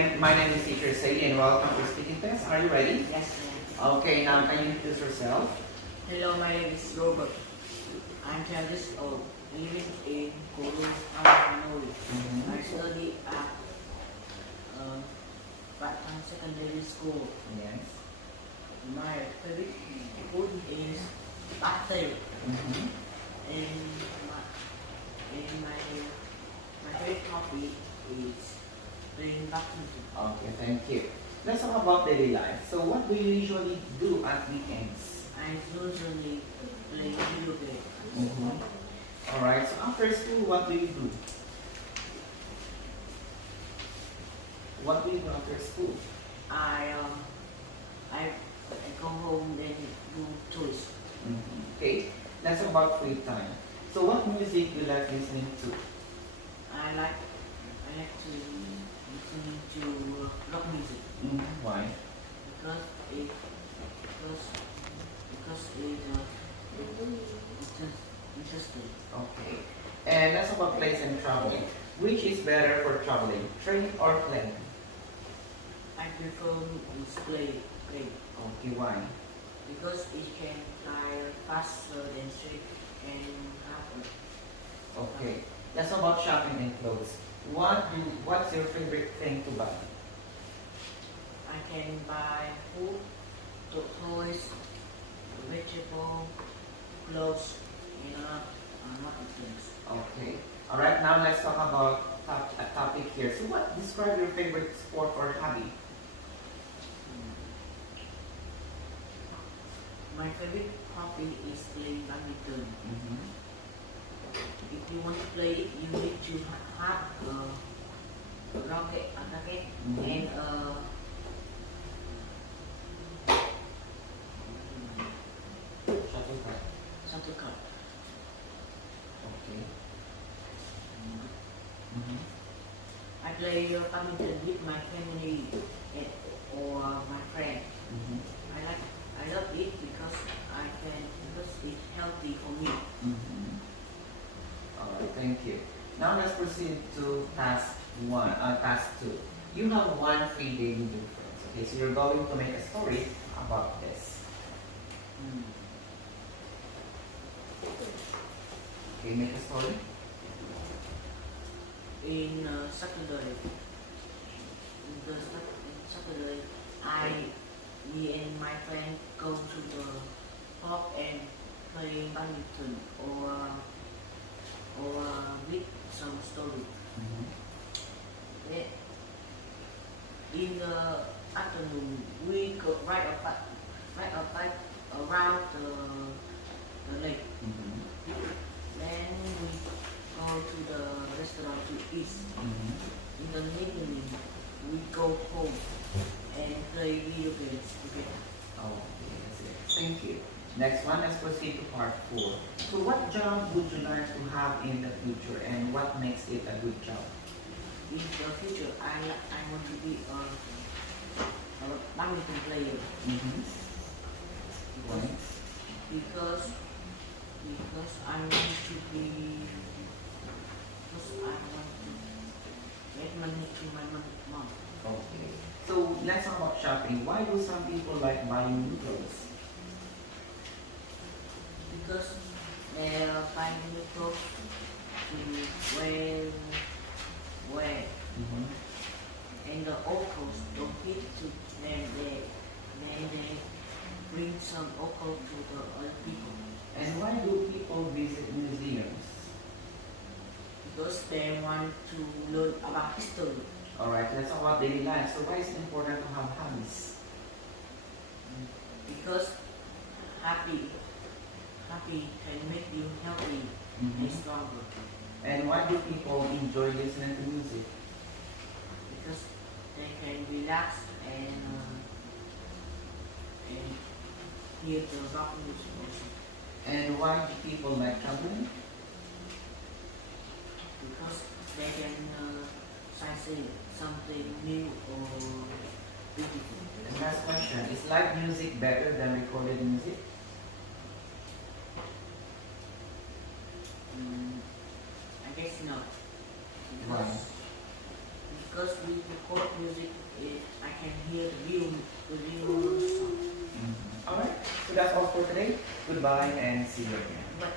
my name is Teacher Sadie and welcome to Speaking Test. Are you ready? Yes, ma'am. Okay, now can you introduce yourself? Hello, my name is Robert. I'm 10 years old, living in Kuru, Hanoi. I study at Batang Secondary School. Yes. My favorite food is pate. And my favorite hobby is playing badminton. Okay, thank you. Let's talk about daily life. So what do you usually do at weekends? I usually play video games. Alright, so after school, what do you do? What do you do after school? I go home then do toys. Okay, let's talk about free time. So what music you like listening to? I like to listen to rock music Why? because it's just interesting. Okay. And let's talk about place and traveling. Which is better for traveling, train or plane? I prefer is play Okay, why? because it can fly faster than straight and have Okay. Let's talk about shopping and clothes. What's your favorite thing to buy? I can buy food, toys, vegetable, clothes, other things. Okay. Alright, now let's talk about a topic here. So describe your favorite sport or hobby? My favorite hobby is playing badminton. If you want to play it, you need to have a racket and Shuttlecock. shuttlecock. Okay. I play badminton with my family or my friend. I love it because it's healthy for me. Alright, thank you. Now let's proceed to task 2. You have one free day with your friends. Okay, so you're going to make a story about this. Okay, make a story. In Saturday, me and my friend go to the park and play badminton or read some story. Then in the afternoon, we go ride a bike around the lake. Then we go to the restaurant to eat. In the evening, we go home and play video games together. Okay, that's it. Thank you. Next one, let's proceed to part 4. So what job would you like to have in the future and what makes it a good job? In the future, I want to be a badminton player Why? because I want to get money to my mom. Okay. So let's talk about shopping. Why do some people like buying new clothes? Because they are buying new clothes to wear. And the old clothes don't fit to them. They bring some old clothes to the other people. And why do people visit museums? Because they want to learn about history. Alright, let's talk about daily life. So why is it important to have hobbies? Because happy can make you healthy and stronger. And why do people enjoy listening to music? Because they can relax and hear the rock music also. And why do people like traveling? Because they can see something new or beautiful. And last question, is live music better than recorded music? I guess not. Why? Because because with the chord music, I can hear the real song. Alright, so that's all for today. Goodbye and see you again. But